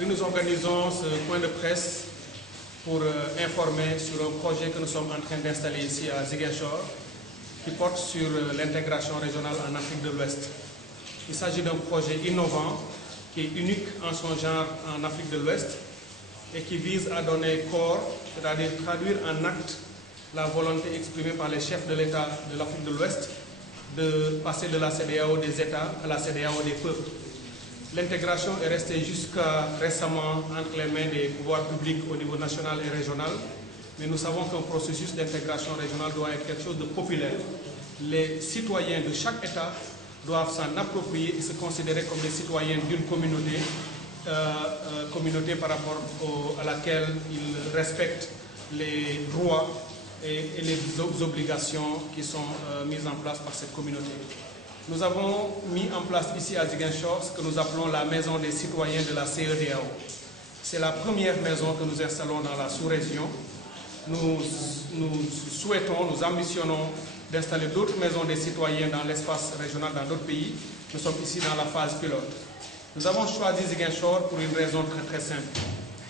Oui, nous organisons ce point de presse pour informer sur un projet que nous sommes en train d'installer ici à Ziguinchor, qui porte sur l'intégration régionale en Afrique de l'Ouest. Il s'agit d'un projet innovant, qui est unique en son genre en Afrique de l'Ouest et qui vise à donner corps, c'est-à-dire traduire en acte la volonté exprimée par les chefs de l'État de l'Afrique de l'Ouest de passer de la CEDEAO des États à la CEDEAO des peuples. L'intégration est restée jusqu'à récemment entre les mains des pouvoirs publics au niveau national et régional, mais nous savons qu'un processus d'intégration régionale doit être quelque chose de populaire. Les citoyens de chaque État doivent s'en approprier et se considérer comme des citoyens d'une communauté, par rapport à laquelle ils respectent les droits et les obligations qui sont mises en place par cette communauté. Nous avons mis en place ici à Ziguinchor ce que nous appelons la maison des citoyens de la CEDEAO. C'est la première maison que nous installons dans la sous-région. Nous souhaitons, nous ambitionnons d'installer d'autres maisons des citoyens dans l'espace régional dans d'autres pays. Nous sommes ici dans la phase pilote. Nous avons choisi Ziguinchor pour une raison très simple.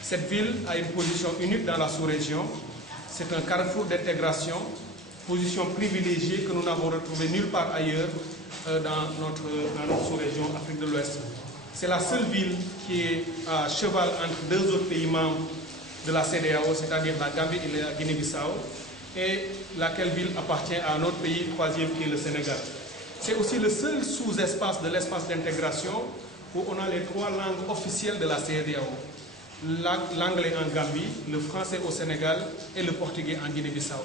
Cette ville a une position unique dans la sous-région. C'est un carrefour d'intégration, position privilégiée que nous n'avons retrouvée nulle part ailleurs dans notre sous-région Afrique de l'Ouest. C'est la seule ville qui est à cheval entre deux autres pays membres de la CEDEAO, c'est-à-dire la Gambie et la Guinée-Bissau, et laquelle ville appartient à un autre pays, troisième, qui est le Sénégal. C'est aussi le seul sous-espace de l'espace d'intégration où on a les trois langues officielles de la CEDEAO. L'anglais en Gambie, le français au Sénégal et le portugais en Guinée-Bissau.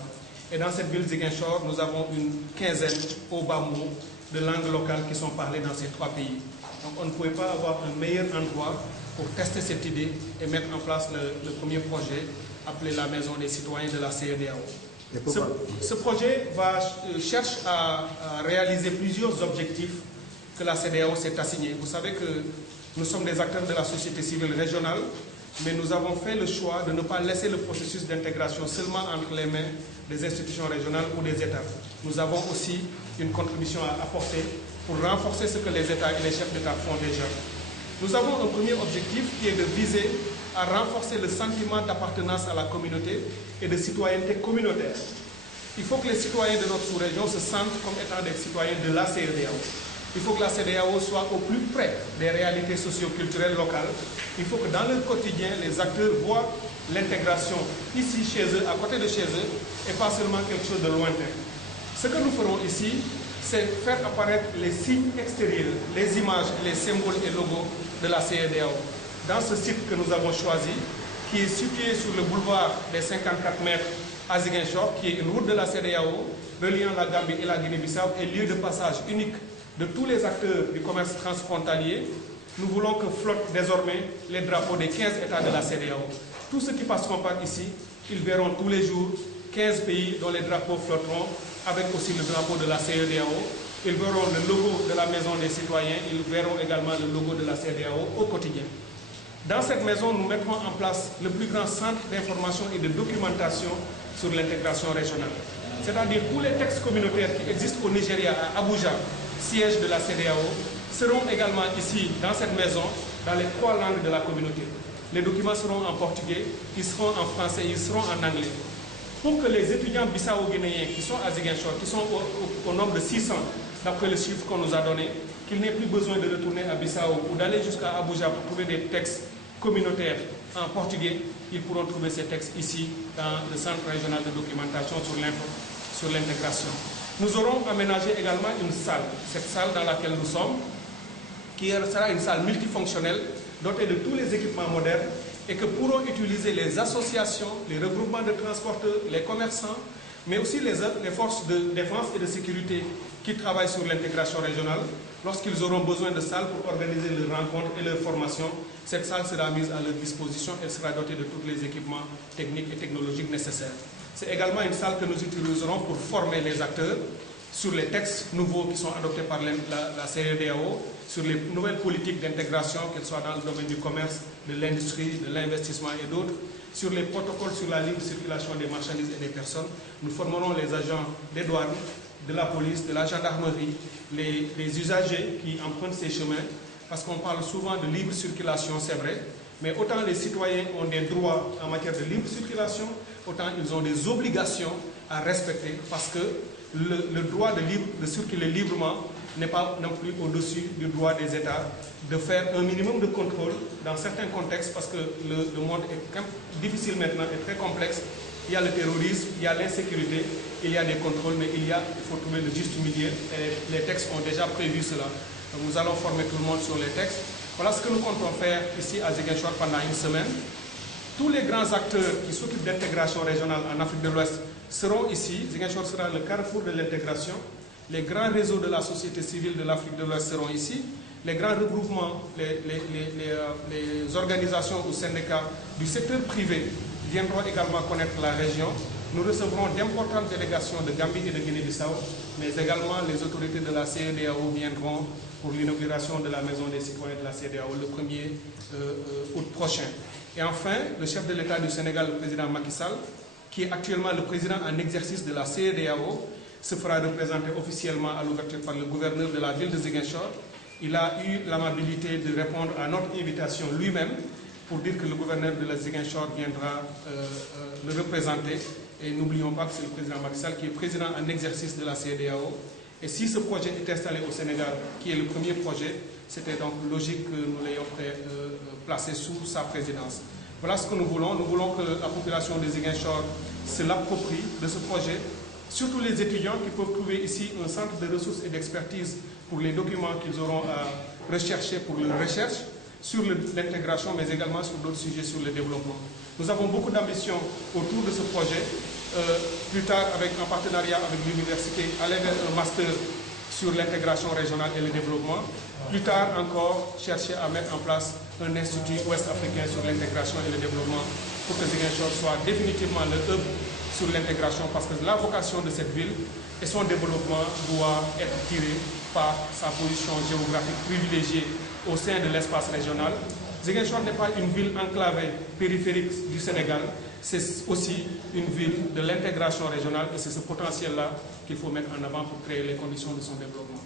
Et dans cette ville Ziguinchor, nous avons une quinzaine au bas mot de langues locales qui sont parlées dans ces trois pays. Donc on ne pouvait pas avoir un meilleur endroit pour tester cette idée et mettre en place le premier projet appelé la Maison des citoyens de la CEDEAO. Ce projet cherche à réaliser plusieurs objectifs que la CEDEAO s'est assignés. Vous savez que nous sommes des acteurs de la société civile régionale, mais nous avons fait le choix de ne pas laisser le processus d'intégration seulement entre les mains des institutions régionales ou des États. Nous avons aussi une contribution à apporter pour renforcer ce que les États et les chefs d'État font déjà. Nous avons un premier objectif qui est de viser à renforcer le sentiment d'appartenance à la communauté et de citoyenneté communautaire. Il faut que les citoyens de notre sous-région se sentent comme étant des citoyens de la CEDEAO. Il faut que la CEDEAO soit au plus près des réalités socio-culturelles locales. Il faut que dans leur quotidien, les acteurs voient l'intégration ici, chez eux, à côté de chez eux, et pas seulement quelque chose de lointain. Ce que nous ferons ici, c'est faire apparaître les signes extérieurs, les images, les symboles et logos de la CEDEAO. Dans ce site que nous avons choisi, qui est situé sur le boulevard des 54 mètres à Ziguinchor, qui est une route de la CEDEAO, reliant la Gambie et la Guinée-Bissau, et lieu de passage unique de tous les acteurs du commerce transfrontalier. Nous voulons que flottent désormais les drapeaux des 15 États de la CEDEAO. Tous ceux qui passeront par ici, ils verront tous les jours 15 pays dont les drapeaux flotteront, avec aussi le drapeau de la CEDEAO. Ils verront le logo de la Maison des citoyens, ils verront également le logo de la CEDEAO au quotidien. Dans cette maison, nous mettrons en place le plus grand centre d'information et de documentation sur l'intégration régionale. C'est-à-dire tous les textes communautaires qui existent au Nigeria, à Abuja, siège de la CEDEAO, seront également ici, dans cette maison, dans les trois langues de la communauté. Les documents seront en portugais, ils seront en français, ils seront en anglais. Pour que les étudiants bissau-guinéens qui sont à Ziguinchor, qui sont au nombre de 600, d'après le chiffre qu'on nous a donné, qu'ils n'aient plus besoin de retourner à Bissau ou d'aller jusqu'à Abuja pour trouver des textes communautaires en portugais, ils pourront trouver ces textes ici, dans le Centre régional de documentation sur l'intégration. Nous aurons aménagé également une salle, cette salle dans laquelle nous sommes, qui sera une salle multifonctionnelle, dotée de tous les équipements modernes, et que pourront utiliser les associations, les regroupements de transporteurs, les commerçants, mais aussi les forces de défense et de sécurité qui travaillent sur l'intégration régionale. Lorsqu'ils auront besoin de salles pour organiser leurs rencontres et leurs formations, cette salle sera mise à leur disposition et sera dotée de tous les équipements techniques et technologiques nécessaires. C'est également une salle que nous utiliserons pour former les acteurs sur les textes nouveaux qui sont adoptés par la CEDEAO, sur les nouvelles politiques d'intégration, qu'elles soient dans le domaine du commerce, de l'industrie, de l'investissement et d'autres, sur les protocoles sur la libre circulation des marchandises et des personnes. Nous formerons les agents des douanes, de la police, de la gendarmerie, les usagers qui empruntent ces chemins, parce qu'on parle souvent de libre circulation, c'est vrai, Mais autant les citoyens ont des droits en matière de libre circulation, autant ils ont des obligations à respecter, parce que le droit de circuler librement n'est pas non plus au-dessus du droit des États de faire un minimum de contrôle dans certains contextes, parce que le monde est difficile maintenant et très complexe. Il y a le terrorisme, il y a l'insécurité, il y a des contrôles, mais il faut trouver le juste milieu, et les textes ont déjà prévu cela. Donc nous allons former tout le monde sur les textes. Voilà ce que nous comptons faire ici à Ziguinchor pendant une semaine. Tous les grands acteurs qui s'occupent d'intégration régionale en Afrique de l'Ouest seront ici. Ziguinchor sera le carrefour de l'intégration. Les grands réseaux de la société civile de l'Afrique de l'Ouest seront ici. Les grands regroupements, les organisations ou syndicats du secteur privé viendront également connaître la région. Nous recevrons d'importantes délégations de Gambie et de Guinée-Bissau, mais également les autorités de la CEDEAO viendront pour l'inauguration de la Maison des citoyens de la CEDEAO le 1er août prochain. Et enfin, le chef de l'État du Sénégal, le président Macky Sall, qui est actuellement le président en exercice de la CEDEAO, se fera représenter officiellement à l'ouverture par le gouverneur de la ville de Ziguinchor. Il a eu l'amabilité de répondre à notre invitation lui-même pour dire que le gouverneur de la Ziguinchor viendra le représenter. Et n'oublions pas que c'est le président Macky Sall qui est président en exercice de la CEDEAO. Et si ce projet est installé au Sénégal, qui est le premier projet, c'était donc logique que nous l'ayons placé sous sa présidence. Voilà ce que nous voulons. Nous voulons que la population de Ziguinchor se l'approprie de ce projet. Surtout les étudiants qui peuvent trouver ici un centre de ressources et d'expertise pour les documents qu'ils auront à rechercher pour leur recherche sur l'intégration, mais également sur d'autres sujets sur le développement. Nous avons beaucoup d'ambition autour de ce projet. Plus tard, en partenariat avec l'université, aller vers un master sur l'intégration régionale et le développement. Plus tard encore, chercher à mettre en place un institut ouest-africain sur l'intégration et le développement pour que Ziguinchor soit définitivement le hub sur l'intégration, parce que la vocation de cette ville et son développement doit être tiré par sa position géographique privilégiée au sein de l'espace régional. Ziguinchor n'est pas une ville enclavée périphérique du Sénégal, c'est aussi une ville de l'intégration régionale, et c'est ce potentiel-là qu'il faut mettre en avant pour créer les conditions de son développement.